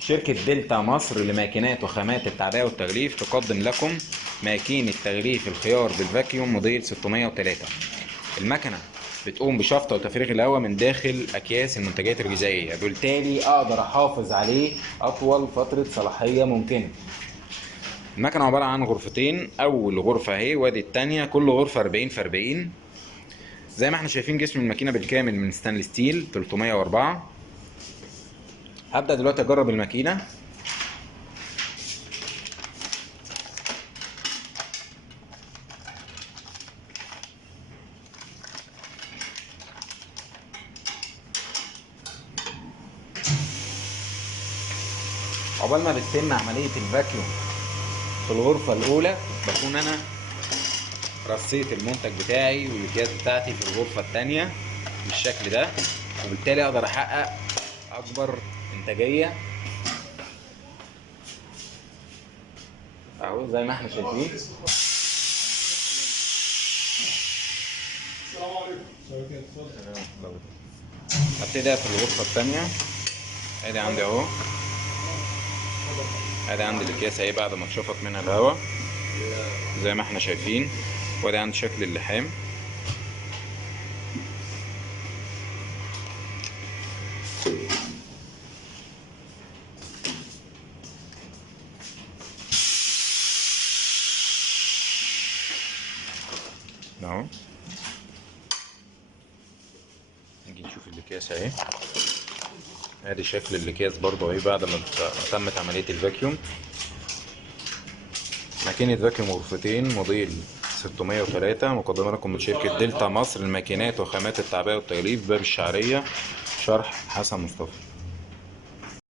شركة دلتا مصر لماكينات وخامات التعبئة والتغليف تقدم لكم ماكينة تغليف الخيار بالفاكيوم موديل 603. المكنة بتقوم بشفط وتفريغ الهواء من داخل أكياس المنتجات الغذائية، بالتالي أقدر أحافظ عليه أطول فترة صلاحية ممكنة. المكنة عبارة عن غرفتين، أول غرفة اهي وادي التانية، كل غرفة 40 في 40. زي ما احنا شايفين جسم الماكينة بالكامل من ستانلس ستيل 304. هبدأ دلوقتي أجرب الماكينة. عقبال ما بتتم عملية الفاكيوم في الغرفة الأولى، بكون أنا رصيت المنتج بتاعي والأكياس بتاعتي في الغرفة التانية بالشكل ده، وبالتالي أقدر أحقق أكبر إنتاجية أهو زي ما احنا شايفين. السلام عليكم. هبتدي في الغرفة التانية. ادي عندي اهو، ادي عندي الاكياس اهي بعد ما اتشفط منها الهواء زي ما احنا شايفين، وادي عندي شكل اللحام. اهو نيجي نشوف الاكياس اهي، ادي شكل الاكياس برضو اهي بعد ما تمت عملية الفاكيوم. ماكينة فاكيوم غرفتين موديل 603 مقدمة لكم من شركة دلتا مصر للماكينات وخامات التعبئة والتغليف، باب الشعرية، شرح حسن مصطفى.